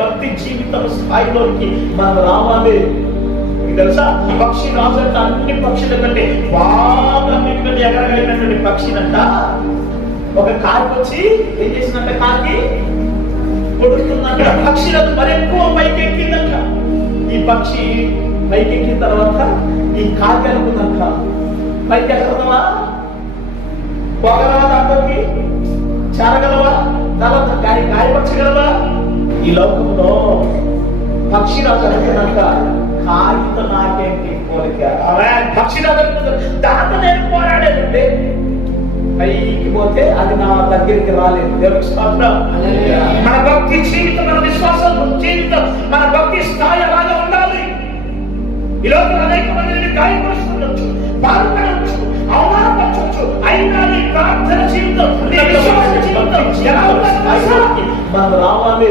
భక్తి జీవితం స్థాయిలోకి మనం రావాలి. మీకు తెలుసా, ఈ పక్షి రాజు అంటే అన్ని పక్షుల కంటే బాగా అన్నిటికంటే ఎగరగలిగినటువంటి పక్షినంట. ఒక కాకి వచ్చి ఏం చేసిందంట, కాకి కొడుతుందంట. పక్షులకు మరి ఎక్కువ పైకి ఎక్కిందంట. ఈ పక్షి పైకి ఎక్కిన తర్వాత ఈ కాకి అనుకుందంట, పైకి ఎక్కడదవా, పోగలవా, దాంట్లోకి చేరగలవా, తర్వాత గాయపరచగలవా? ఈ లోకంలో పక్షిరాజు అనుకున్నాక కాగితం నాకేంటి కోరిక, పక్షిరాజు అనుకున్నాడు దాంతో నేను పోరాడేదండి. పైకి పోతే అది నా దగ్గరికి రాలేదు. దేవునికి స్తోత్రం. మన భక్తి జీవితం, మన విశ్వాసం జీవితం, మన భక్తి స్థాయి అలాగే ఉండాలి. ఈ లోపల అనేక మందిని గాయపరుస్తుండొచ్చు, బాధపడవచ్చు, అవమానపరచవచ్చు. అయినా నీ ప్రార్థన జీవితం, నీ విశ్వాస జీవితం ఎలా ఉండాలి మనం రావాలి.